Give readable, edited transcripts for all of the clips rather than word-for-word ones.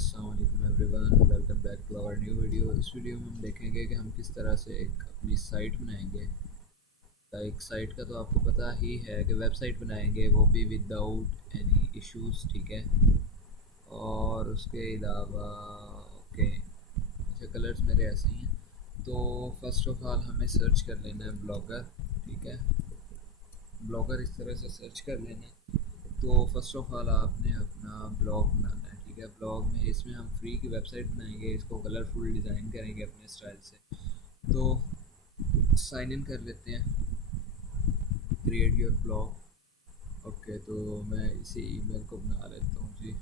अस्सलाम वालेकुम everyone, welcome back to our new video. इस वीडियो में हम देखेंगे कि हम किस तरह से एक अपनी साइट बनाएंगे। एक साइट का तो आपको पता ही है कि वेबसाइट बनाएंगे, वो भी विदाउट एनी इश्यूज, ठीक है। और उसके अलावा ओके, अच्छा कलर्स मेरे ऐसे ही हैं। तो फर्स्ट ऑफ ऑल हमें सर्च कर लेना है ब्लॉगर, ठीक है। ब्लॉगर इस तरह से सर्च कर लेना है। तो फर्स्ट ऑफ ऑल आपने अपना ब्लॉग बनाना है, ठीक है। ब्लॉग में इसमें हम फ्री की वेबसाइट बनाएंगे, इसको कलरफुल डिज़ाइन करेंगे अपने स्टाइल से। तो साइन इन कर लेते हैं, क्रिएट योर ब्लॉग। ओके, तो मैं इसी ईमेल को बना लेता हूँ जी,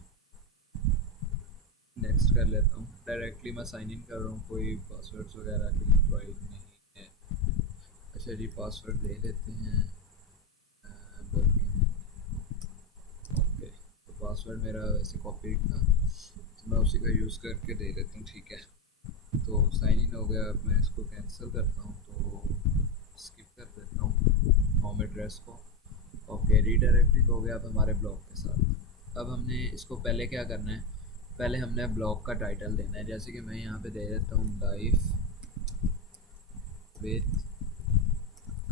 नेक्स्ट कर लेता हूँ। डायरेक्टली मैं साइन इन कर रहा हूँ, कोई पासवर्ड्स वगैरह की रिक्वायर्ड नहीं है। अच्छा जी, पासवर्ड दे लेते हैं, बल्कि ओके। तो पासवर्ड मेरा वैसे कॉपीड था, तो मैं उसी का यूज़ करके दे लेता हूँ, ठीक है। तो साइन इन हो गया। अब मैं इसको कैंसिल करता हूँ, तो स्किप कर देता हूँ होम एड्रेस को। ओके, रीडायरेक्टिंग हो गया अब हमारे ब्लॉग के साथ। अब हमने इसको पहले क्या करना है, पहले हमने ब्लॉग का टाइटल देना है। जैसे कि मैं यहाँ पे दे देता हूँ लाइफ विद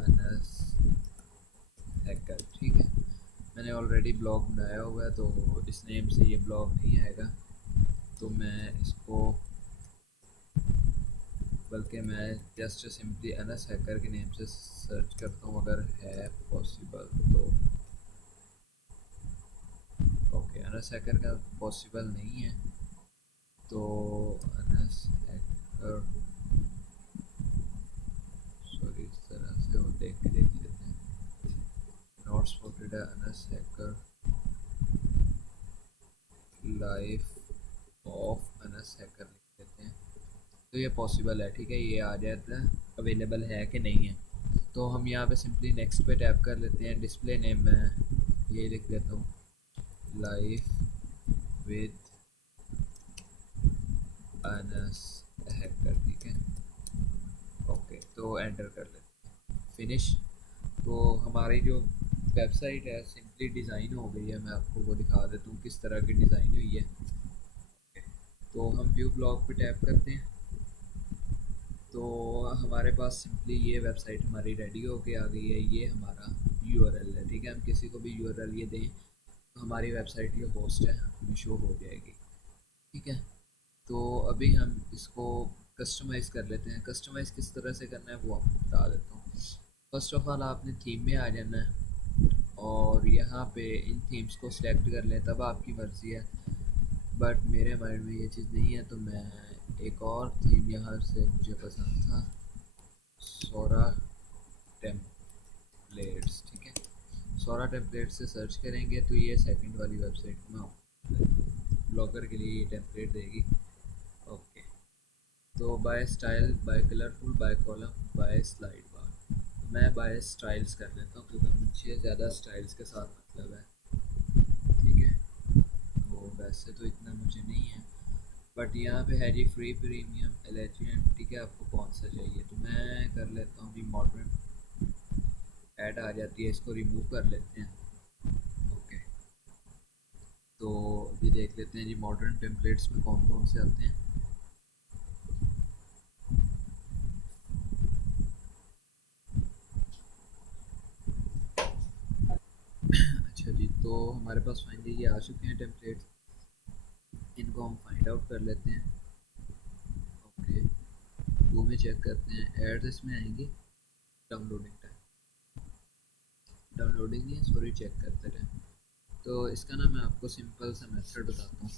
अनस हैकर, ठीक है। मैंने ऑलरेडी ब्लॉग बनाया हुआ है, तो इस नेम से ये ब्लॉग नहीं आएगा। तो मैं इसको, बल्कि मैं जस्ट सिंपली अनस हैकर के नेम से सर्च करता हूँ, अगर है पॉसिबल तो। ओके, अनस हैकर का पॉसिबल नहीं है, तो अनस हैकर, सॉरी, इस तरह से वो देख लेते हैं। नॉट स्पॉटेड है Anas hacker, life of Anas hacker लिख लेते हैं। तो ये पॉसिबल है, ठीक है, ये आ जाता है, अवेलेबल है कि नहीं है। तो हम यहाँ पे सिंपली नेक्स्ट पे टैप कर लेते हैं। डिस्प्ले नेम में ये लिख देता हूँ, लाइफ विद अनस हैकर, ठीक है। ओके, तो एंटर कर लेते हैं, फिनिश। तो हमारी जो वेबसाइट है सिंपली डिज़ाइन हो गई है। मैं आपको वो दिखा देता हूँ किस तरह की डिज़ाइन हुई है। तो हम व्यू ब्लॉग पे टैप करते हैं, तो हमारे पास सिंपली ये वेबसाइट हमारी रेडी होके आ गई है। ये हमारा यूआरएल है, ठीक है। हम किसी को भी यूआरएल ये दें तो हमारी वेबसाइट ये होस्ट है, हमें शो हो जाएगी, ठीक है। तो अभी हम इसको कस्टमाइज़ कर लेते हैं। कस्टमाइज़ किस तरह से करना है वो आपको बता देता हूँ। फर्स्ट ऑफ ऑल आपने थीम में आ जाना है, और यहाँ पे इन थीम्स को सिलेक्ट कर लें, तब आपकी मर्ज़ी है। बट मेरे माइंड में ये चीज़ नहीं है, तो मैं एक और थीम यहाँ से मुझे पसंद था, सोरा टेम्पलेट्स, ठीक है। सोरा टेम्पलेट से सर्च करेंगे तो ये सेकंड वाली वेबसाइट में ब्लॉगर के लिए ये टेम्पलेट देगी। ओके, तो by style, by colourful, by column, by slide bar. मैं बाय स्टाइल्स कर लेता हूँ, क्योंकि मुझे ज़्यादा स्टाइल्स के साथ मतलब है, ठीक है। तो वैसे तो इतना मुझे नहीं है, बट यहाँ पे है जी फ्री, प्रीमियम, एलिजेंट, ठीक है। आपको कौन सा चाहिए, तो मैं कर लेता हूँ जी मॉडर्न। ऐड आ जाती है, इसको रिमूव कर लेते हैं। ओके, तो अभी देख लेते हैं जी मॉडर्न टेम्पलेट्स में कौन कौन से आते हैं। अच्छा जी, तो हमारे पास फाइनली ये आ चुके हैं टेम्पलेट्स। इनको हम फाइंड आउट कर लेते हैं। ओके, वो में चेक करते हैं, एड्स इसमें आएंगी। डाउनलोडिंग टाइम, डाउनलोडिंग नहीं है, सॉरी, चेक करते रहें। तो इसका ना मैं आपको सिंपल सा मेथड बताता हूँ।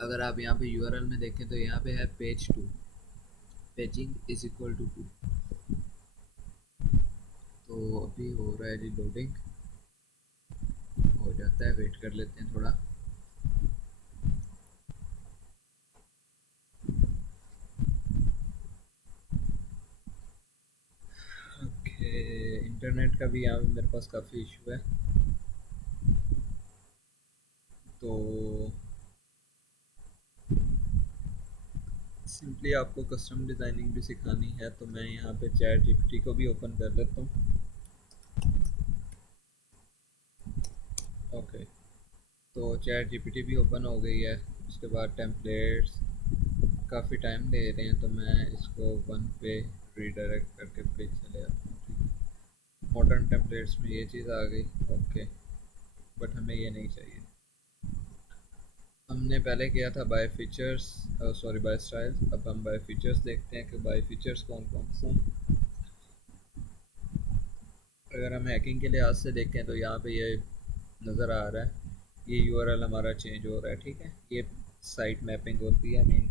अगर आप यहाँ पे यूआरएल में देखें तो यहाँ पे है page two, paging is equal to 2। तो अभी हो रहा है जी लोडिंग, हो जाता है, वेट कर लेते हैं थोड़ा। ओके, इंटरनेट का भी यहाँ पे मेरे पास काफ़ी इशू है, तो सिंपली आपको कस्टम डिज़ाइनिंग भी सिखानी है, तो मैं यहाँ पे चैट जीपीटी को भी ओपन कर लेता हूँ। ओके, तो चैट जीपीटी भी ओपन हो गई है। उसके बाद टेम्पलेट्स काफ़ी टाइम ले रहे हैं, तो मैं इसको वन पे रीडायरेक्ट करके पेज चले जाता हूँ, ठीक है। मॉडर्न टेम्पलेट्स में ये चीज़ आ गई, ओके, बट हमें ये नहीं चाहिए। हमने पहले किया था by features, sorry by styles, अब हम बाय फीचर्स देखते हैं कि बाय फीचर्स कौन कौन से हैं। अगर हम हैकिंग के लिहाज से देखें तो यहाँ पे ये नज़र आ रहा है, ये यूआरएल हमारा चेंज हो रहा है, ठीक है। ये साइट मैपिंग होती है, मीन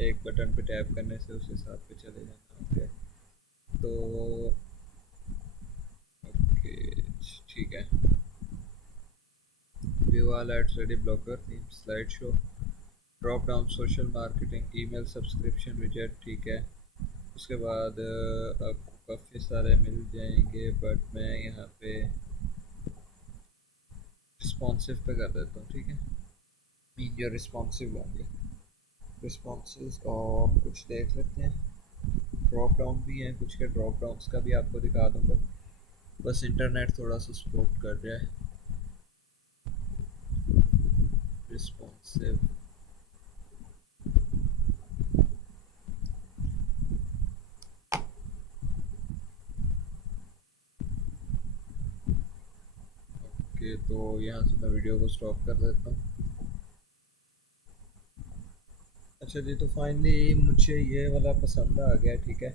एक बटन पे टैप करने से उस हिसाब पे चले जाना, ओके। तो ओके, ठीक है। View all ads ready, blocker theme, slide show, drop down, social marketing, email subscription विजेट, ठीक है। उसके बाद आपको काफ़ी सारे मिल जाएंगे, बट मैं यहाँ पे रिस्पॉन्सिव पे कर देता हूँ, ठीक है। मीन जो रिस्पॉन्सिव होंगे, रिस्पॉन्सेज और कुछ देख लेते हैं। ड्रॉप डाउन भी हैं कुछ के, ड्रॉप डाउन्स का भी आपको दिखा दूँगा, बस इंटरनेट थोड़ा सा सपोर्ट कर रहा है। रिस्पॉन्सिव, ओके, तो यहाँ से मैं वीडियो को स्टॉप कर देता हूँ। अच्छा जी, तो फाइनली मुझे ये वाला पसंद आ गया, ठीक है।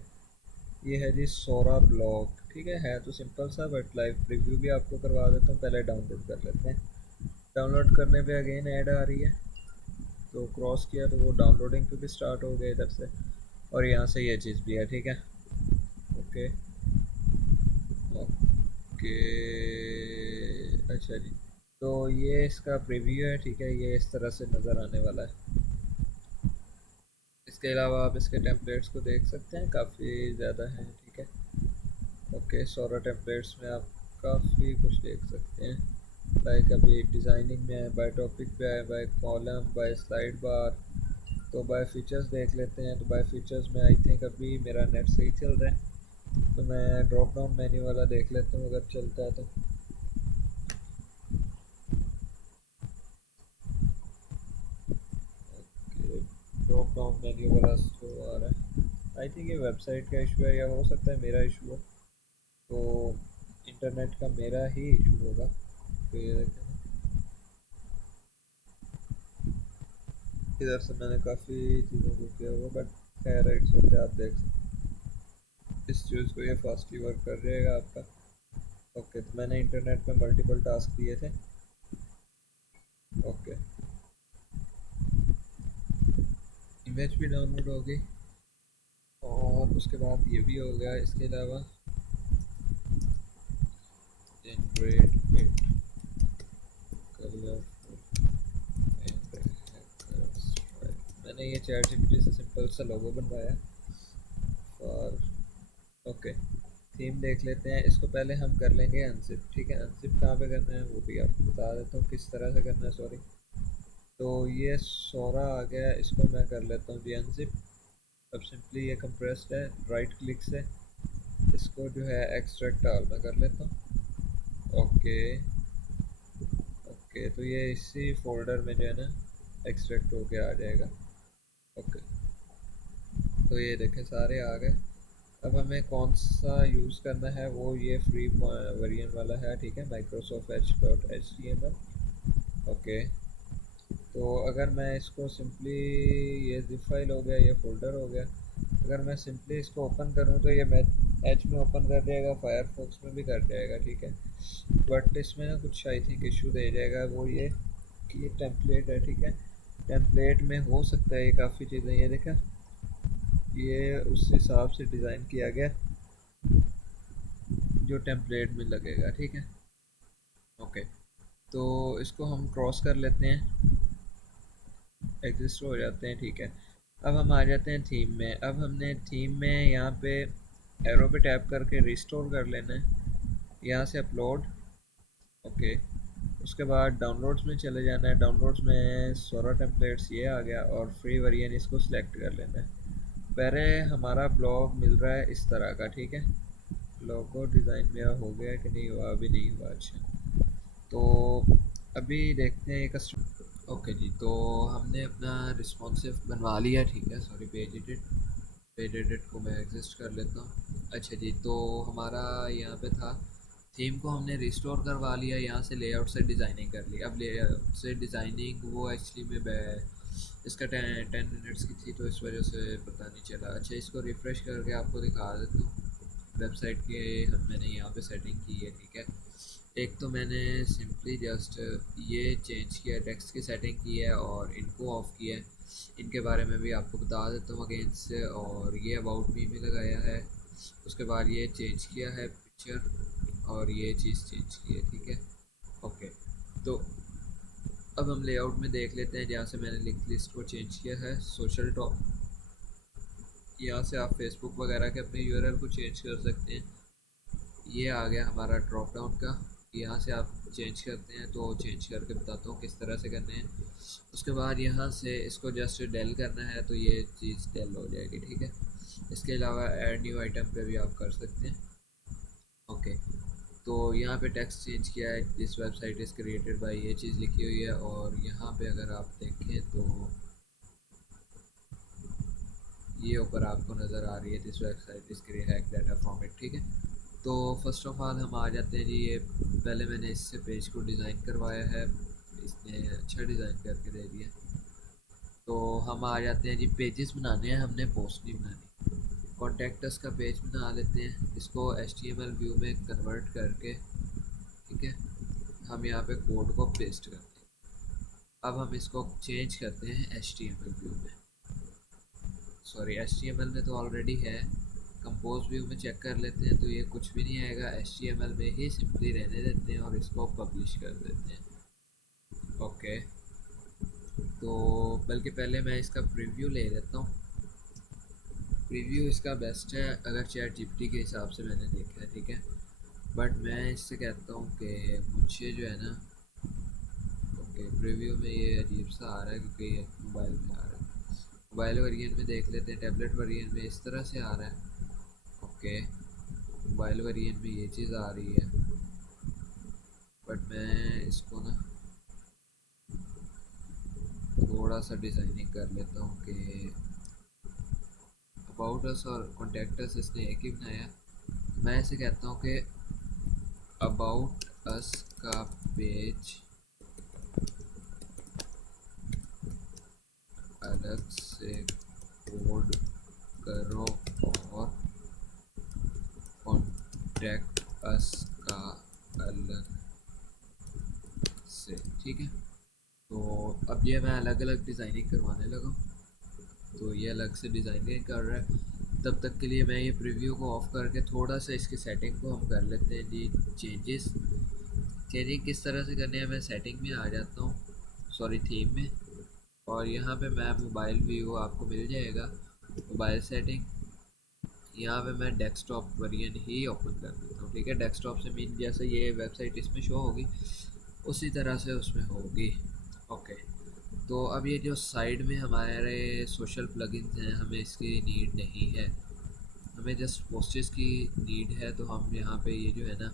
ये है जी सोरा ब्लॉग, ठीक है तो सिंपल सा, बट लाइव प्रीव्यू भी आपको करवा देता हूँ। पहले डाउनलोड कर लेते हैं। डाउनलोड करने पे अगेन ऐड आ रही है, तो क्रॉस किया तो वो डाउनलोडिंग पे भी स्टार्ट हो गया इधर से, और यहाँ से ये चीज़ भी है, ठीक है। ओके ओके, अच्छा जी, तो ये इसका प्रीव्यू है, ठीक है। ये इस तरह से नज़र आने वाला है। इसके अलावा आप इसके टेम्पलेट्स को देख सकते हैं, काफ़ी ज़्यादा हैं, ठीक है। ओके, सोरा टेम्पलेट्स में आप काफ़ी कुछ देख सकते हैं, लाइक अभी डिज़ाइनिंग में है, बाय टॉपिक पे है, बाय कॉलम, बाय स्लाइड बार। तो बाय फीचर्स देख लेते हैं। तो बाय फीचर्स में आई थिंक अभी मेरा नेट सही चल रहा है, तो मैं ड्रॉप डाउन मेन्यू वाला देख लेता हूँ अगर चलता है तो। ओके, ड्रॉप डाउन मेन्यू वाला स्लो आ रहा है, आई थिंक ये वेबसाइट का इशू है, या हो सकता है मेरा इशू हो, तो इंटरनेट का मेरा ही इशू होगा। तो ये देखें, इधर से मैंने काफ़ी चीज़ों को किया हुआ, बट खैर इट्स ओके, आप देख सकते इस चीज़ को, ये फास्ट ही वर्क कर रहेगा आपका। ओके, तो मैंने इंटरनेट पे मल्टीपल टास्क दिए थे। ओके, इमेज भी डाउनलोड हो गई, और उसके बाद ये भी हो गया। इसके अलावा जनरेट इट कलर, मैंने ये चैट जीपीटी से सिंपल सा लोगो बनवाया और ओके। थीम देख लेते हैं, इसको पहले हम कर लेंगे अनजिप, ठीक है। अनजिप कहाँ पे करना है वो भी आपको बता देता हूँ किस तरह से करना है, सॉरी। तो ये सोरा आ गया, इसको मैं कर लेता हूँ जी अनजिप। अब सिंपली ये कंप्रेस्ड है, राइट क्लिक से इसको जो है एक्सट्रैक्ट ऑल में कर लेता हूँ। ओके ओके, तो ये इसी फोल्डर में जो है ना एक्सट्रैक्ट होके आ जाएगा। ओके, तो ये देखें सारे आ गए। अब हमें कौन सा यूज़ करना है, वो ये फ्री वेरिएंट वाला है, ठीक है, Microsoft H dot H T M L. Okay, तो अगर मैं इसको सिंपली, ये जिप फाइल हो गया, ये फोल्डर हो गया, अगर मैं सिंपली इसको ओपन करूँ तो ये मैं एच में ओपन कर जाएगा, फायरफॉक्स में भी कर जाएगा, ठीक है। बट इसमें ना कुछ आई थिंक इशू दे जाएगा, वो ये कि ये टेम्पलेट है, ठीक है। टेम्पलेट में हो सकता है ये काफ़ी चीज़ें, ये देखा, ये उस हिसाब से डिज़ाइन किया गया जो टेम्पलेट में लगेगा, ठीक है। ओके, तो इसको हम क्रॉस कर लेते हैं, एग्जिस्ट हो जाते हैं, ठीक है। अब हम आ जाते हैं थीम में। अब हमने थीम में यहाँ पे एरो पे टैप करके रिस्टोर कर लेना है, यहाँ से अपलोड। ओके, उसके बाद डाउनलोड्स में चले जाना है, डाउनलोड्स में सोरा टेम्पलेट्स ये आ गया, और फ्री वेरिएंट इसको सिलेक्ट कर लेना है। पहले हमारा ब्लॉग मिल रहा है इस तरह का, ठीक है। लोगो डिज़ाइन मेरा हो गया कि नहीं हुआ, अभी नहीं हुआ, अच्छा। तो अभी देखते हैं कस्टमर। ओके जी, तो हमने अपना रिस्पॉन्सिव बनवा लिया, ठीक है। सॉरी, पेज एडिट को मैं एग्जिस्ट कर लेता हूँ। अच्छा जी, तो हमारा यहाँ पे था थीम को हमने रिस्टोर करवा लिया, यहाँ से लेआउट से डिज़ाइनिंग कर ली। अब लेआउट से डिज़ाइनिंग वो एक्चुअली में इसका 10 मिनट्स की थी, तो इस वजह से पता नहीं चला। अच्छा, इसको रिफ़्रेश करके आपको दिखा देता हूँ वेबसाइट के। हम मैंने यहाँ पे सेटिंग की है, ठीक है। एक तो मैंने सिंपली जस्ट ये चेंज किया, टेक्स्ट की सेटिंग की है और इनको ऑफ़ किया है। इनके बारे में भी आपको बता देता हूँ अगेन से। और ये अबाउट मी में लगाया है। उसके बाद ये चेंज किया है पिक्चर, और ये चीज़ चेंज की है, ठीक है। ओके, तो अब हम लेआउट में देख लेते हैं, जहाँ से मैंने लिंक लिस्ट को चेंज किया है सोशल टॉप। यहाँ से आप फेसबुक वगैरह के अपने यूआरएल को चेंज कर सकते हैं। ये आ गया हमारा ड्रॉप डाउन का, यहाँ से आप चेंज करते हैं, तो चेंज करके बताता हूँ किस तरह से करने हैं। उसके बाद यहाँ से इसको जस्ट डेल करना है, तो ये चीज़ डेल हो जाएगी, ठीक है। इसके अलावा ऐड न्यू आइटम पे भी आप कर सकते हैं। ओके, तो यहाँ पे टेक्स्ट चेंज किया है, this website is created by, ये चीज़ लिखी हुई है। और यहाँ पे अगर आप देखें तो ये ऊपर आपको नज़र आ रही है, this website is hack data format, ठीक है। तो फर्स्ट ऑफ ऑल हम आ जाते हैं जी, ये पहले मैंने इससे पेज को डिज़ाइन करवाया है, इसने अच्छा डिज़ाइन करके दे दिया। तो हम आ जाते हैं जी, पेजेस बनाने हैं हमने, पोस्ट नहीं बनानी। कॉन्टैक्ट अस का पेज बना लेते हैं, इसको HTML व्यू में कन्वर्ट करके, ठीक है। हम यहाँ पे कोड को पेस्ट करते हैं। अब हम इसको चेंज करते हैं HTML व्यू में। सॉरी, HTML में तो ऑलरेडी है। कंपोज व्यू में चेक कर लेते हैं, तो ये कुछ भी नहीं आएगा। HTML में ही सिंपली रहने देते हैं और इसको पब्लिश कर देते हैं। ओके, तो बल्कि पहले मैं इसका प्रीव्यू ले लेता हूँ। प्रीव्यू इसका बेस्ट है अगर चैट जीपीटी के हिसाब से मैंने देखा है, ठीक है। बट मैं इससे कहता हूँ कि मुझे जो है ना, ओके, प्रीव्यू में ये अजीब सा आ रहा है क्योंकि ये मोबाइल में आ रहा है। मोबाइल वेरिएंट में देख लेते हैं, टैबलेट वेरिएंट में इस तरह से आ रहा है। ओके, मोबाइल वेरिएंट में ये चीज़ आ रही है। बट मैं इसको ना थोड़ा सा डिज़ाइनिंग कर लेता हूँ कि अबाउट अस और कॉन्टैक्ट अस इसने एक ही बनाया। मैं इसे कहता हूँ कि अबाउट अस का पेज अलग से कोड करो और कॉन्टैक्ट अस का अलग से, ठीक है। तो अब ये मैं अलग अलग डिज़ाइनिंग करवाने लगा, तो ये अलग से डिज़ाइनिंग कर रहा है। तब तक के लिए मैं ये प्रीव्यू को ऑफ करके थोड़ा सा इसकी सेटिंग को हम कर लेते हैं जी, चेंजिंग किस तरह से करने हैं, मैं सेटिंग में आ जाता हूँ, सॉरी थीम में। और यहाँ पे मैं मोबाइल व्यू आपको मिल जाएगा, मोबाइल सेटिंग। यहाँ पे मैं डेस्कटॉप वेरिएंट ही ओपन कर देता हूँ, ठीक है। डेस्कटॉप से मीन जैसे ये वेबसाइट इसमें शो होगी उसी तरह से उसमें होगी। ओके, तो अब ये जो साइड में हमारे सोशल प्लगइन्स हैं, हमें इसकी नीड नहीं है, हमें जस्ट पोस्टेस की नीड है। तो हम यहाँ पे ये जो है ना,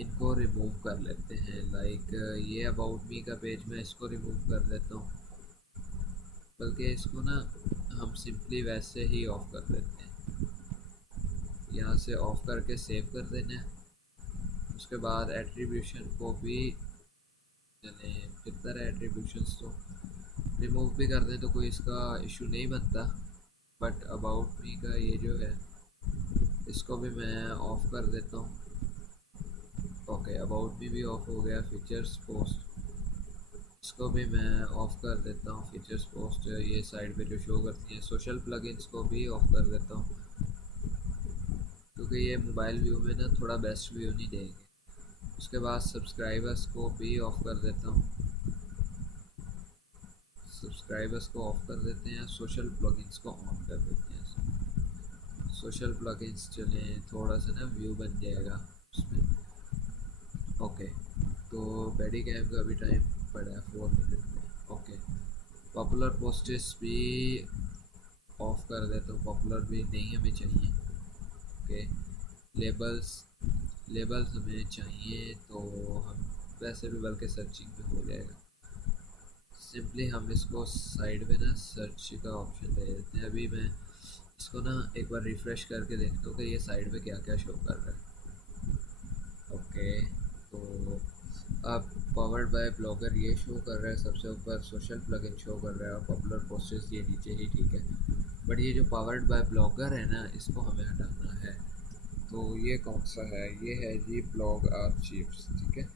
इनको रिमूव कर लेते हैं। लाइक ये अबाउट मी का पेज मैं इसको रिमूव कर देता हूँ, बल्कि इसको ना हम सिंपली वैसे ही ऑफ कर देते हैं। यहाँ से ऑफ करके सेव कर देना है। उसके बाद एट्रीब्यूशन को भी, यानी कितना है एट्रीब्यूशंस, तो रिमूव भी कर दें तो कोई इसका इशू नहीं बनता। बट अबाउट मी का ये जो है, इसको भी मैं ऑफ़ कर देता हूँ। ओके, अबाउट मी भी ऑफ हो गया। फीचर्स पोस्ट, इसको भी मैं ऑफ़ कर देता हूँ। फीचर्स पोस्ट ये साइड पे जो शो करती हैं। सोशल प्लगइन्स को भी ऑफ़ कर देता हूँ, क्योंकि ये मोबाइल व्यू में ना थोड़ा बेस्ट व्यू नहीं देंगे। उसके बाद सब्सक्राइबर्स को भी ऑफ़ कर देता हूँ, सब्सक्राइबर्स को ऑफ़ कर देते हैं। सोशल प्लगइन्स को ऑन कर देते हैं। सोशल प्लगइन्स चलें, थोड़ा सा ना व्यू बन जाएगा उसमें। ओके, तो बैडी कैम का भी टाइम पड़ा है 4 मिनट में। ओके, पॉपुलर पोस्टेस भी ऑफ कर देता हूँ, पॉपुलर भी नहीं हमें चाहिए। ओके, लेबल्स लेबल्स हमें चाहिए, तो हम वैसे भी बल्कि सर्चिंग में हो जाएगा। सिंपली हम इसको साइड में ना सर्च का ऑप्शन दे देते हैं। अभी मैं इसको ना एक बार रिफ़्रेश करके देखता हूँ कि ये साइड में क्या क्या शो कर रहा है। ओके, तो अब पावर्ड बाय ब्लॉगर ये शो कर रहा है सबसे ऊपर, सोशल प्लगइन शो कर रहा है और पॉपुलर पोस्टर्स ये नीचे ही, ठीक है। बट ये जो पावर्ड बाय ब्लॉगर है ना, इसको हमें हटाना है। तो ये कौन सा है? ये है जी ब्लॉग आर्चिव्स, ठीक है।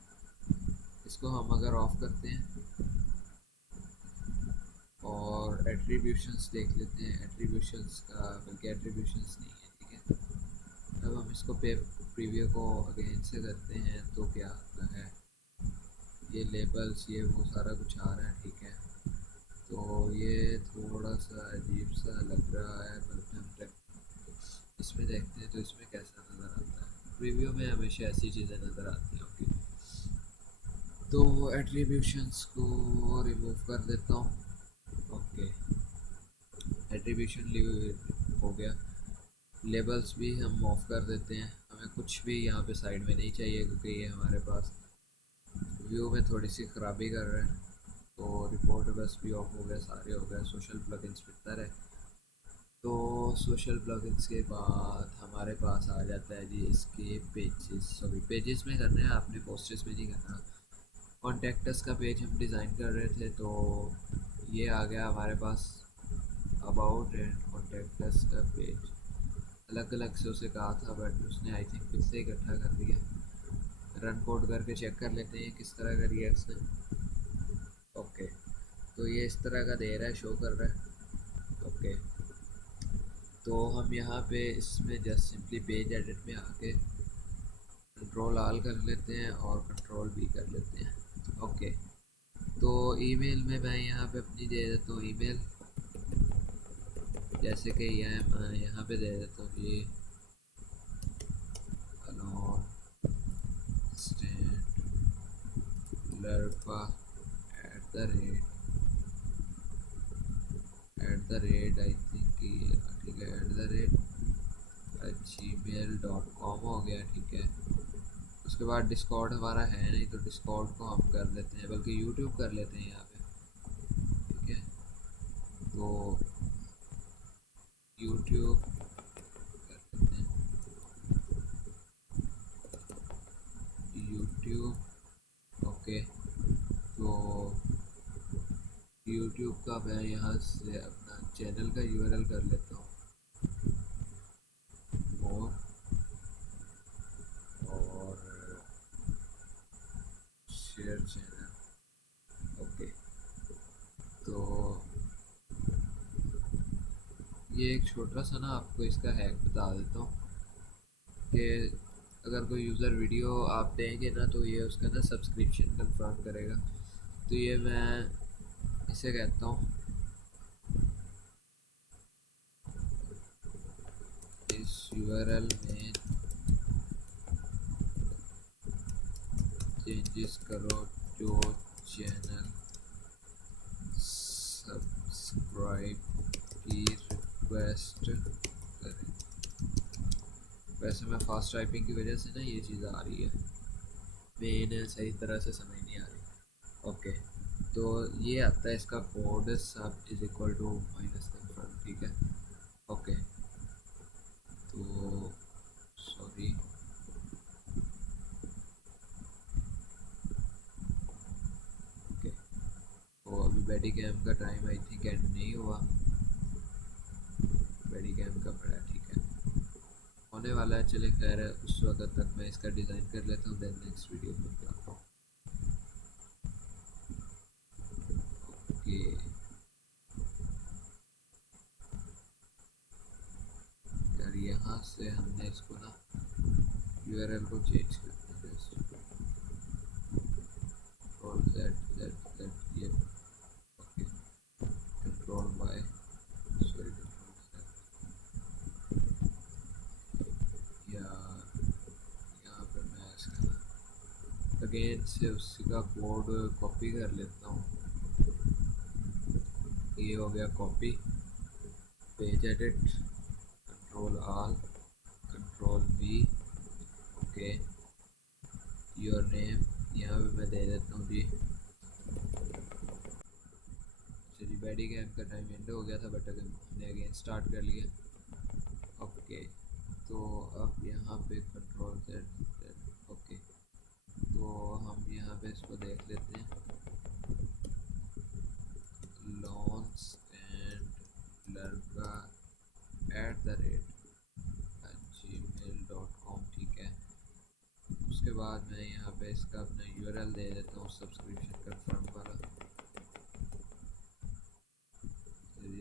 इसको हम अगर ऑफ करते हैं और एट्रीब्यूशंस देख लेते हैं, एट्रीब्यूशंस का बल्कि एट्रीब्यूशंस नहीं है, ठीक है। अब हम इसको पे प्रीव्यू को अगेन से करते हैं तो क्या आता है, ये लेबल्स ये वो सारा कुछ आ रहा है, ठीक है। तो ये थोड़ा सा अजीब सा लग रहा है, बल्कि हम इसमें देखते हैं तो इसमें कैसा नज़र आता है। प्रीव्यू में हमेशा ऐसी चीज़ें नज़र आती हैं। ओके, तो एट्रीब्यूशंस को रिमूव कर देता हूँ। ओके, एट्रीब्यूशन हो गया। लेबल्स भी हम ऑफ कर देते हैं, हमें कुछ भी यहाँ पे साइड में नहीं चाहिए क्योंकि ये हमारे पास व्यू में थोड़ी सी ख़राबी कर रहा है। तो रिपोर्ट बस भी ऑफ हो गया, सारे हो गए। सोशल प्लगइन्स बेहतर है। तो सोशल प्लगइन्स के बाद हमारे पास आ जाता है जी इसके पेजेस। सॉरी, पेजेस में करना है, आपने पोस्टर्स में नहीं करना। कॉन्टेक्टस का पेज हम डिज़ाइन कर रहे थे तो ये आ गया हमारे पास, अबाउट एंड कॉन्टेक्टस का पेज। अलग अलग से उसे कहा था बट उसने आई थिंक फिर से इकट्ठा कर दिया। रन कोड करके चेक कर लेते हैं किस तरह का दिया इसने। ओके, तो ये इस तरह का दे रहा है, शो कर रहा है। ओके, तो हम यहाँ पे इसमें जस्ट सिंपली पेज एडिट में आके कंट्रोल आल कर लेते हैं और कंट्रोल भी कर लेते हैं। ओके, तो ईमेल में मैं यहाँ पे अपनी दे देता हूँ ईमेल, जैसे कि यहाँ पे दे देता हूँ ये लड़का @ आई थिंक ये ठीक है @gmail.com हो गया, ठीक है। उसके बाद डिस्कॉर्ड हमारा है नहीं तो डिस्कॉर्ड को हम कर लेते हैं, बल्कि यूट्यूब कर लेते हैं यहाँ पे, ठीक है। तो यूट्यूब कर लेते हैं, यूट्यूब। ओके, तो यूट्यूब का मैं यहाँ से अपना चैनल का यूआरएल कर लेता हूँ मोर, और शेयर चैनल। ओके, तो ये एक छोटा सा ना आपको इसका हैक बता देता हूँ कि अगर कोई यूज़र वीडियो आप देंगे ना तो ये उसका ना सब्सक्रिप्शन कंफर्म करेगा। तो ये मैं इसे कहता हूँ इस यूआरएल में चेंजेस करो जो चैनल सब्सक्राइब की रिक्वेस्ट करें। वैसे मैं फास्ट टाइपिंग की वजह से ना ये चीज़ आ रही है, मेन सही तरह से समझ नहीं आ रही। ओके, तो ये आता है इसका कोड सब is equal to minus confirm, ठीक है। ओके, तो सॉरी, ओके, तो अभी बैडी कैम का टाइम आई थिंक एंड नहीं हुआ, बैडी कैम का पड़ा, ठीक है, होने वाला है। चले खैर, उस वक्त तक मैं इसका डिज़ाइन कर लेता हूँ, देन नेक्स्ट वीडियो में मिलता हूँ। ओके, यार यहाँ से हमने इसको ना यूआरएल को चेंज कर दिया, कंट्रोल Z ये, ओके, कंट्रोल Y, सॉरी यार, यहाँ पे मैं इसका अगेन से उसी का कोड कॉपी कर लेता हूँ। ये हो गया copy, page edit, control all, control V। Okay, your name यहाँ पे मैं दे देता हूँ जी पेडी गेम का टाइम एंड हो गया था, बट अगर हमने अगेन स्टार्ट कर लिया। ओके, तो अब यहाँ पे कंट्रोल Z। ओके, तो हम यहाँ पे इसको देख लेते हैं, लॉन्स एंड लड़का @gmail.com। ठीक है, उसके बाद मैं यहाँ पे इसका अपना यूआरएल दे देता हूँ सब्सक्रिप्शन कंफर्म वाला।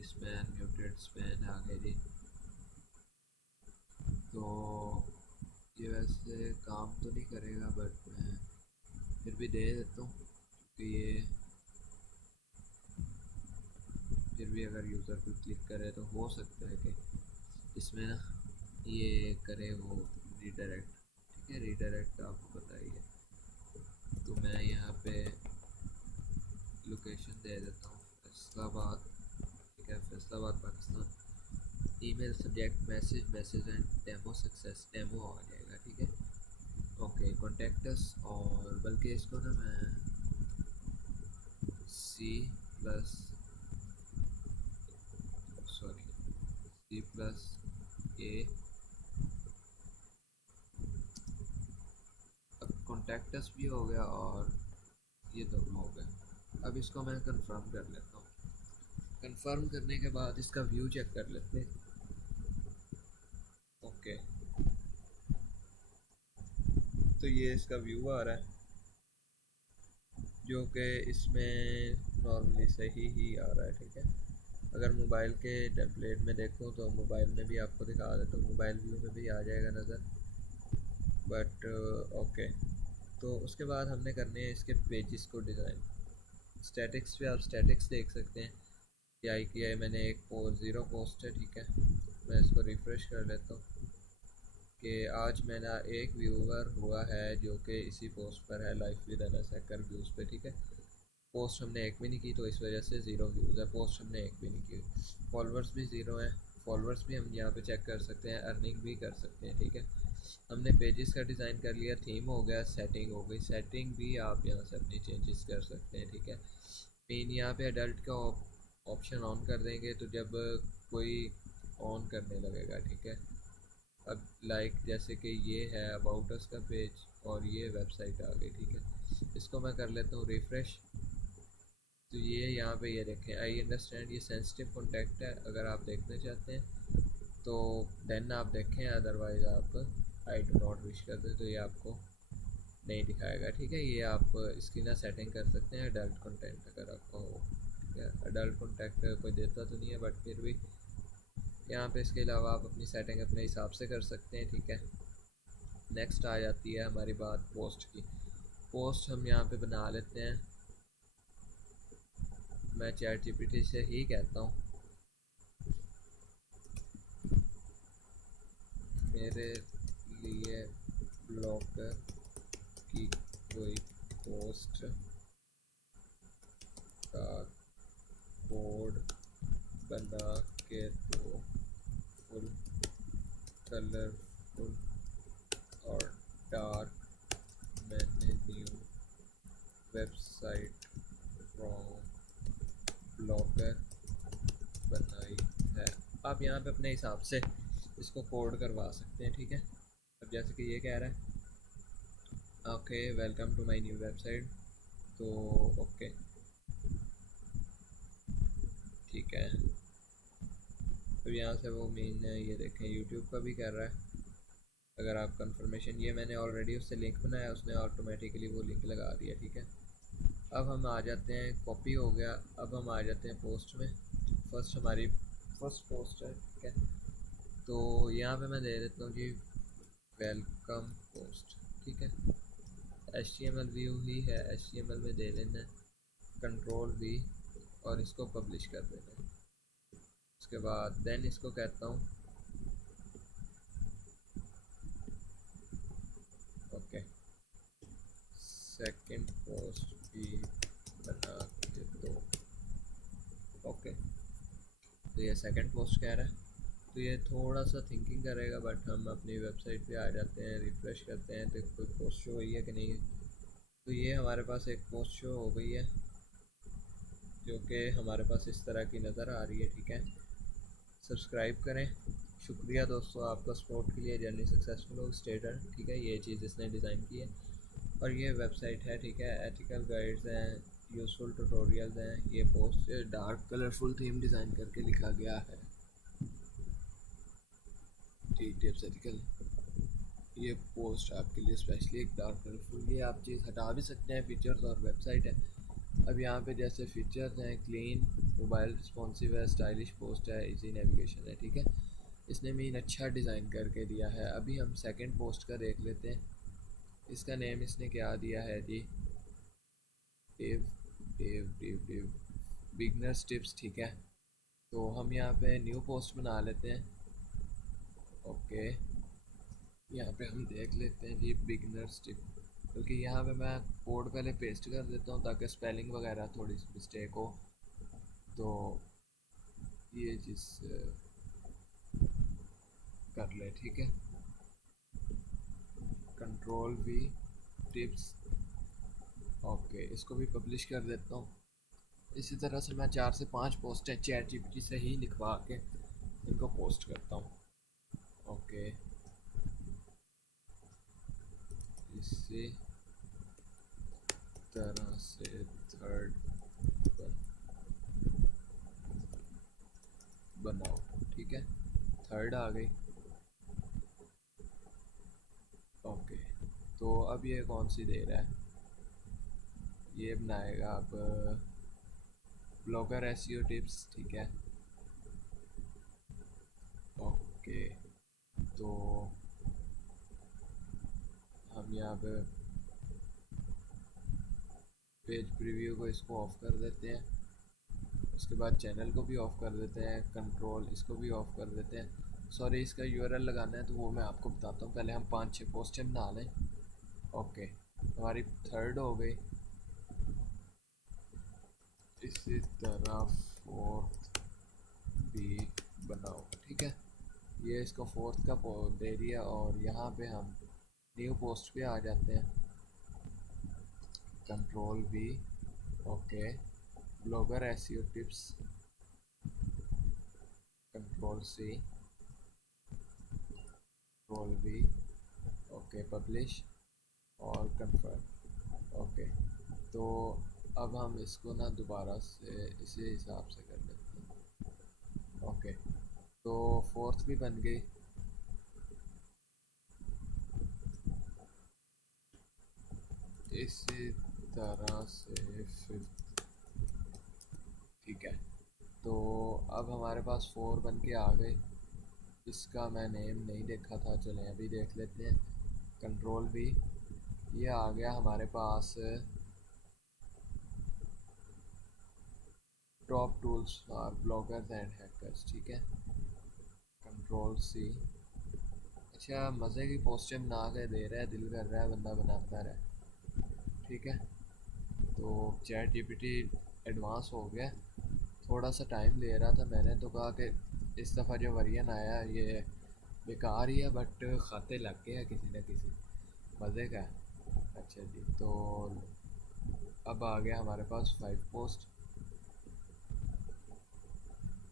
स्पैन म्यूटेड स्पैन आ गए जी। तो ये वैसे काम तो नहीं करेगा, बट मैं फिर भी दे देता हूँ, क्योंकि ये फिर भी अगर यूज़र कोई क्लिक करे तो हो सकता है कि इसमें ना ये करे वो रीडायरेक्ट। ठीक है, रीडायरेक्ट आपको पता ही है। तो मैं यहाँ पे लोकेशन दे देता हूँ फैसलाबाद। ठीक है, Faisalabad Pakistan. Email subject message and demo success, demo आ जाएगा। ठीक है, ओके, कॉन्टेक्ट अस। और बल्कि इसको ना मैं C++ अब कॉन्टेक्ट अस भी हो गया और ये दोनों हो गए। अब इसको मैं कंफर्म कर लेता हूँ। कंफर्म करने के बाद इसका व्यू चेक कर लेते हैं। ओके, तो ये इसका व्यू आ रहा है, जो कि इसमें नॉर्मली सही ही आ रहा है। ठीक है, अगर मोबाइल के टेम्पलेट में देखो तो मोबाइल में भी आपको दिखा देता हूँ, मोबाइल व्यू में भी आ जाएगा नज़र। बट ओके, तो उसके बाद हमने करने हैं इसके पेजेस को डिज़ाइन। स्टैटिक्स पे आप स्टैटिक्स देख सकते हैं। क्या किया है मैंने, एक ज़ीरो पोस्ट है। ठीक है, मैं इसको रिफ़्रेश कर लेता हूँ कि आज मेरा एक व्यूवर हुआ है जो कि इसी पोस्ट पर है, life with Anas hacker views पे। ठीक है, पोस्ट हमने एक भी नहीं की तो इस वजह से ज़ीरो व्यूज़ है, पोस्ट हमने एक भी नहीं की। फॉलोअर्स भी ज़ीरो हैं, फॉलोअर्स भी हम यहाँ पे चेक कर सकते हैं, अर्निंग भी कर सकते हैं। ठीक है, हमने पेजेस का डिज़ाइन कर लिया, थीम हो गया, सेटिंग हो गई। सेटिंग भी आप यहाँ से अपनी चेंजेस कर सकते हैं। ठीक है, मेन यहाँ पे अडल्ट का ऑप्शन ऑन कर देंगे तो जब कोई ऑन करने लगेगा। ठीक है, अब लाइक जैसे कि ये है अबाउट अस का पेज और ये वेबसाइट आ गई। ठीक है, इसको मैं कर लेता हूँ रिफ़्रेश। तो ये यहाँ पे ये देखें, आई अंडरस्टैंड ये सेंसिटिव कॉन्टैक्ट है, अगर आप देखना चाहते हैं तो देन आप देखें, अदरवाइज़ आप आई डू नॉट विश कर दें तो ये आपको नहीं दिखाएगा। ठीक है, ये आप इसकी ना सेटिंग कर सकते हैं अडल्ट कंटेंट अगर आपका हो। ठीक है, अडल्ट कंटेंट कोई देता तो नहीं है, बट फिर भी यहाँ पे इसके अलावा आप अपनी सेटिंग अपने हिसाब से कर सकते हैं। ठीक है, नेक्स्ट आ जाती है हमारी बात पोस्ट की। पोस्ट हम यहाँ पे बना लेते हैं, मैं चैट जीपीटी से ही कहता हूँ मेरे लिए ब्लॉगर की कोई पोस्ट का कोड बना के दो, फुल कलरफुल और डार्क। मैंने न्यू वेबसाइट फ्रॉम ब्लॉगर बनाई है। आप यहाँ पे अपने हिसाब से इसको कोड करवा सकते हैं। ठीक है, अब जैसे कि ये कह रहा है okay welcome to my new website, तो ओके ठीक है। तो यहाँ से वो मेन ये देखें यूट्यूब का भी कर रहा है। अगर आप कंफर्मेशन, ये मैंने ऑलरेडी उससे लिंक बनाया, उसने ऑटोमेटिकली वो लिंक लगा दिया। ठीक है, अब हम आ जाते हैं, कॉपी हो गया। अब हम आ जाते हैं पोस्ट में, फर्स्ट हमारी फर्स्ट पोस्ट है। ठीक है, तो यहाँ पे मैं दे देता हूँ जी वेलकम पोस्ट। ठीक है, HTML व्यू ही है, HTML में दे देना है Ctrl+V और इसको पब्लिश कर देना है। उसके बाद देन इसको कहता हूँ ओके सेकंड पोस्ट भी बना के दो। ओके, तो ये सेकंड पोस्ट कह रहा है, तो ये थोड़ा सा थिंकिंग करेगा, बट हम अपनी वेबसाइट पे आ जाते हैं, रिफ़्रेश करते हैं तो कोई पोस्ट शो हुई है कि नहीं। तो ये हमारे पास एक पोस्ट शो हो गई है। जो कि हमारे पास इस तरह की नज़र आ रही है। ठीक है, सब्सक्राइब करें। शुक्रिया दोस्तों आपका सपोर्ट के लिए। जर्नी सक्सेसफुल हो स्टेटर। ठीक है, ये चीज़ इसने डिज़ाइन की है और ये वेबसाइट है। ठीक है, एथिकल गाइड्स हैं, यूज़फुल ट्यूटोरियल्स हैं। ये post dark colourful theme design करके लिखा गया है। टी टिप्स एथिकल, ये पोस्ट आपके लिए स्पेशली एक डार्क कलरफुल, ये आप चीज़ हटा भी सकते हैं, फीचर्स और वेबसाइट है। अब यहाँ पे जैसे फीचर्स हैं, क्लीन, मोबाइल रिस्पॉन्सिव है, स्टाइलिश पोस्ट है, इजी नेविगेशन है। ठीक है, इसने मीन अच्छा डिज़ाइन करके दिया है। अभी हम सेकंड पोस्ट का देख लेते हैं। इसका नेम इसने क्या दिया है जी, dev dev dev dev beginners tips. ठीक है, तो हम यहाँ पे न्यू पोस्ट बना लेते हैं। ओके, यहाँ पे हम देख लेते हैं जी बिगनर्स टिप, क्योंकि यहाँ पे मैं कोड पहले पेस्ट कर देता हूँ ताकि स्पेलिंग वगैरह थोड़ी सी मिस्टेक हो। तो ये चीज़ कर ले। ठीक है, कंट्रोल वी टिप्स। ओके, इसको भी पब्लिश कर देता हूँ। इसी तरह से मैं 4 से 5 पोस्टें चैट जीपीटी से ही लिखवा के इनको पोस्ट करता हूँ। ओके, इसी तरह से थर्ड बनाओ। ठीक है, थर्ड आ गई। ओके, तो अब ये कौन सी दे रहा है, ये बनाएगा अब ब्लॉगर एसईओ टिप्स। ठीक है, ओके, तो हम यहाँ पे पेज प्रीव्यू को इसको ऑफ कर देते हैं। उसके बाद चैनल को भी ऑफ कर देते हैं, कंट्रोल इसको भी ऑफ कर देते हैं। सॉरी, इसका यूआरएल लगाना है तो वो मैं आपको बताता हूँ, पहले हम 5-6 पोस्टें बना लें। ओके, हमारी थर्ड हो गई। इसी तरह फोर्थ भी बनाओ। ठीक है, ये इसको फोर्थ का दे दिया और यहाँ पे हम न्यू पोस्ट पे आ जाते हैं। Control V, okay, blogger SEO tips, control C, control V, okay, publish और कंफर्म। ओके, तो अब हम इसको ना दोबारा से इसी हिसाब से कर लेते हैं। ओके, तो फोर्थ भी बन गई। इसी तरह से फिफ्थ। ठीक है, तो अब हमारे पास 4 बन के आ गए। इसका मैं नेम नहीं देखा था, चलें अभी देख लेते हैं। कंट्रोल भी, ये आ गया हमारे पास top tools for bloggers and hackers. ठीक है, कंट्रोल सी। अच्छा, मज़े की पोस्टें बना के दे रहा है, दिल कर रहा है बंदा बनाता रहे। ठीक है, तो चैट जीपीटी एडवांस हो गया, थोड़ा सा टाइम ले रहा था। मैंने तो कहा कि इस दफ़ा जो वर्जन आया ये बेकार ही है, बट खाते लग गए हैं किसी न किसी, मज़े का है। अच्छा जी, तो अब आ गया हमारे पास 5 पोस्ट।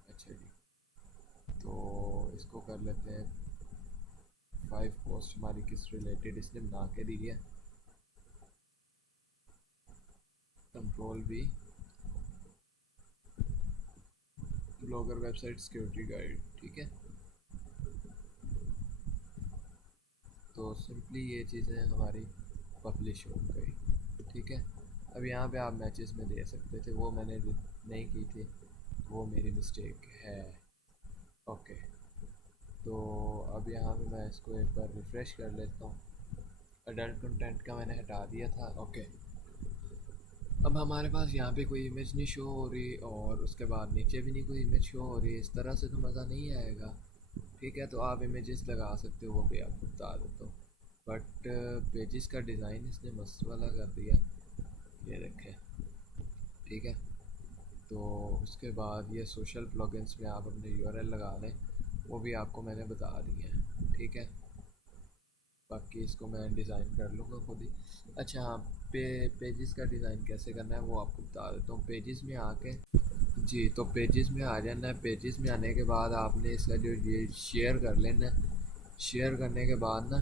अच्छा जी, तो इसको कर लेते हैं 5 पोस्ट हमारी किस रिलेटेड इसने बना के दी है। कंट्रोल भी, ब्लॉगर वेबसाइट सिक्योरिटी गाइड। ठीक है, तो सिंपली ये चीज़ें हमारी पब्लिश हो गई। ठीक है, अब यहाँ पे आप मैचेस में दे सकते थे, वो मैंने नहीं की थी, वो मेरी मिस्टेक है। ओके, तो अब यहाँ पे मैं इसको एक बार रिफ़्रेश कर लेता हूँ। अडल्ट कंटेंट का मैंने हटा दिया था। ओके, अब हमारे पास यहाँ पे कोई इमेज नहीं शो हो रही और उसके बाद नीचे भी नहीं कोई इमेज शो हो रही। इस तरह से तो मज़ा नहीं आएगा। ठीक है, तो आप इमेजेस लगा सकते हो, वो भी आपको बता देता हूँ। बट पेजेस का डिज़ाइन इसने मस्त वाला कर दिया, ये देखें। ठीक है, तो उसके बाद ये सोशल प्लगइन्स में आप अपने यूआरएल लगा लें, वो भी आपको मैंने बता दिए हैं। ठीक है, बाकी इसको मैं डिज़ाइन कर लूँगा खुद ही। अच्छा हाँ, पेजेस का डिज़ाइन कैसे करना है वो आपको बता देता हूँ। पेजेस में आके जी, तो पेजेस में आ जाना है। पेजेस में आने के बाद आपने इसका जो ये शेयर कर लेना है। शेयर करने के बाद ना,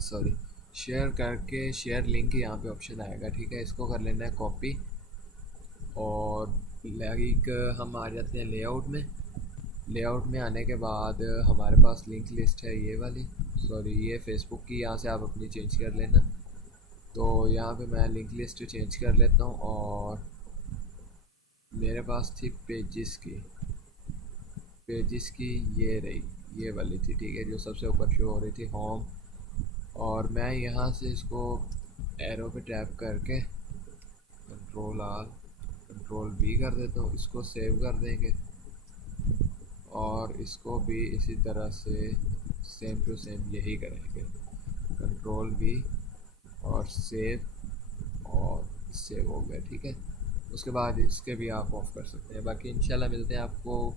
सॉरी, शेयर करके शेयर लिंक यहाँ पे ऑप्शन आएगा, ठीक है। इसको कर लेना है कॉपी, और लाइक हम आ जाते हैं लेआउट में। लेआउट में आने के बाद हमारे पास लिंक लिस्ट है ये वाली, सॉरी ये फेसबुक की, यहाँ से आप अपनी चेंज कर लेना। तो यहाँ पे मैं लिंक लिस्ट चेंज कर लेता हूँ, और मेरे पास थी पेजेस की, पेजेस की ये रही, ये वाली थी, ठीक है, जो सबसे ऊपर शो हो रही थी, होम। और मैं यहाँ से इसको एरो पे टैप करके कंट्रोल आर कंट्रोल वी कर देता हूँ, इसको सेव कर देंगे। और इसको भी इसी तरह से सेम टू सेम यही करेंगे, कंट्रोल वी और सेव, और सेव हो गया, ठीक है। उसके बाद इसके भी आप ऑफ कर सकते हैं। बाकी इंशाल्लाह मिलते हैं आपको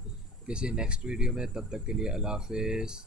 किसी नेक्स्ट वीडियो में, तब तक के लिए अल्लाह हाफिज़।